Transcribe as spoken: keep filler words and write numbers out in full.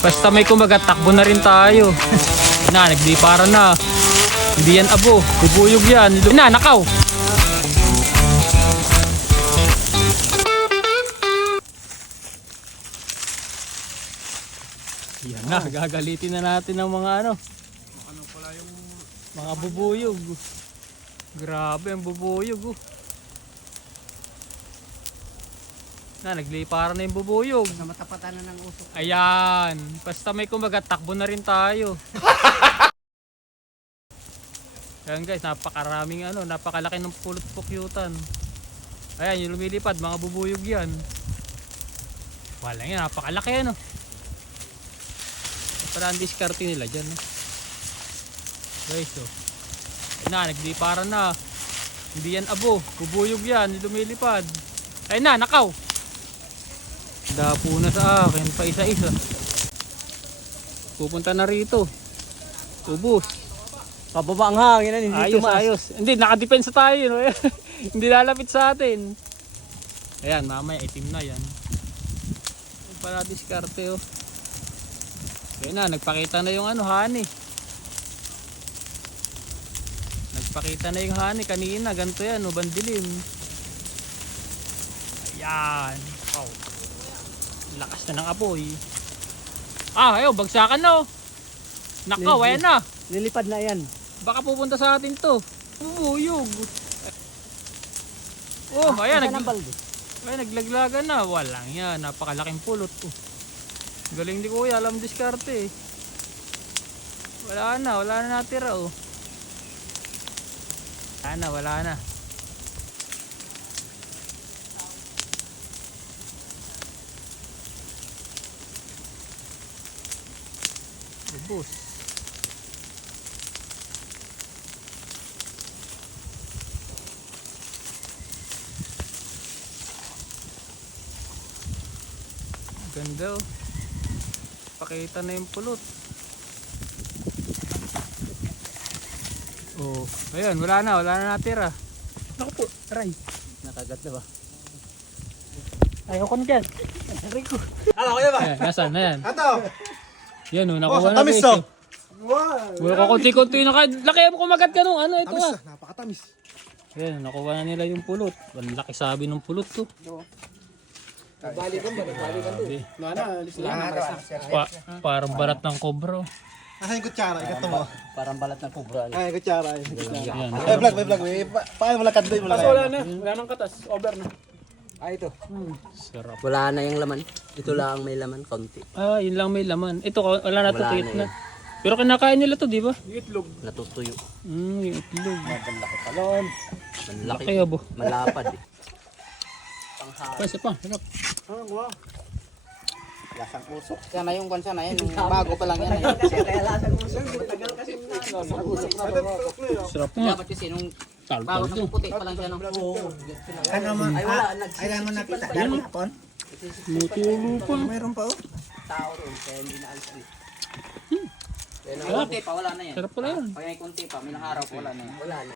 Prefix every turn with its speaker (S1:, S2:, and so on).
S1: Basta may kumagat, takbo na rin tayo. Na, nagdiparan na. Hindi yan abo, bubuyog yan. Na, nakaw! Yan na, gagalitin na natin ng mga ano.
S2: Ano pala yung
S1: Mga bubuyog. Grabe ang bubuyog. Oh. Na, nagliparan na yung bubuyog.
S3: Sa matapatan na ng usok.
S1: Ayan. Basta may kumagat, takbo na rin tayo. Ayan guys, napakaraming ano, napakalaki ng pulot pukyutan. Ayan, yung lumilipad, mga bubuyog yan. Wala yan, napakalaki ano. Para ang diskarte nila dyan. No? Guys, oh. Ayan na, nagliparan na. Hindi yan abo, bubuyog yan, yung lumilipad. Ayan na, nakaw! Dapo na sa akin, pa isa-isa. Pupunta na rito. Ubus.
S3: Pababa ang hangin na, hindi
S1: Ayos,
S3: tumaas.
S1: ayos. Hindi, nakadepensa tayo. No? Hindi lalapit sa atin. Ayan, mamaya itim na yan. Ayan para diskarte oh. Ayan na, nagpakita na yung ano, honey. Nagpakita na yung honey kanina. Ganito yan, oh, bandilim. Ayan. Wow. Lakas na ng apoy. Ah, ayaw, bagsakan na oh. Nakaw, ayan na.
S3: Lilipad na yan.
S1: Baka pupunta sa atin to. Bubuyog. Oh, ayan.
S3: Nag
S1: Nag ayan, naglaglagan na. Walang yan. Napakalaking pulot. Oh. Galing ni kuya. Alam diskarte eh. Wala na. Wala na natira oh. Wala na. Wala na. Ubus. Ganda oh. Pakita na yung pulot. Oh, ayun, wala na, wala na natira. Naku po, aray.
S3: Nakagat na ba?
S1: Ayoko na dyan.
S3: Aray ko.
S2: Ano kaya ba?
S1: Ayan, nasaan na yan?
S2: Ato!
S1: Yan oh,
S2: Oh,
S1: nakuha
S2: sa
S1: na
S2: tamis
S1: guys.
S2: to!
S1: Oh.
S2: Wow!
S1: Wala ko konti-konti na ka. Laki mo kumagat ka nung ano ito
S2: Tamis
S1: ah.
S2: ah, napakatamis.
S1: Ayan, nakuha na nila yung pulot. Ang laki sabi ng pulot to.
S3: Balikan ba? Balikan to.
S1: Sabi.
S3: Nana, alis na.
S1: Pa parang barat ng kobro.
S2: Asan yung kutsara? Ikato mo.
S3: Parang balat ng kubra.
S2: Ay, yung kutsara. Yung kutsara.
S1: Ayan.
S2: Ay, vlog, may vlog. may- pa- Paano mo lakad doon?
S3: Kaso wala na. Wala nang katas. Over na.
S4: Ah, ito.
S1: Sarap.
S4: Wala na yung laman. Ito lang may laman, konti.
S1: Ah, yun lang may laman. Ito, wala na to,
S4: Wala
S1: tuyot
S4: na
S1: na. Pero kinakain nila to, di ba?
S3: Itlog.
S4: Natutuyo.
S1: Hmm, yung itlog.
S4: Malaki talon. Malaki.
S1: Kaya bo.
S4: Malapad eh.
S1: Pa, isa pa. Harap.
S2: Ah, wow. Lasang usok.
S4: Sana yung kwan sana yan. Yung bago pa lang yan. eh.
S3: Kaya lasang usok. Matagal kasi lasang usok na ba?
S1: Sarap nga.
S4: Dapat kasi nung
S1: Talbog
S4: bago
S1: to.
S4: nung puti pa lang siya. No?
S3: Ano mo?
S4: Ay wala.
S3: Ay, lang mo nakita.
S1: Ayan.
S3: Dami hapon.
S1: Mutulo pa.
S3: Mayroon pa oh.
S4: Tao ron. Kaya hindi na alis eh.
S1: Sarap.
S4: Kunti pa, wala na yan.
S1: Sarap pala yan.
S4: Pag may kunti pa, may ilang araw pa, wala na yan. Wala na.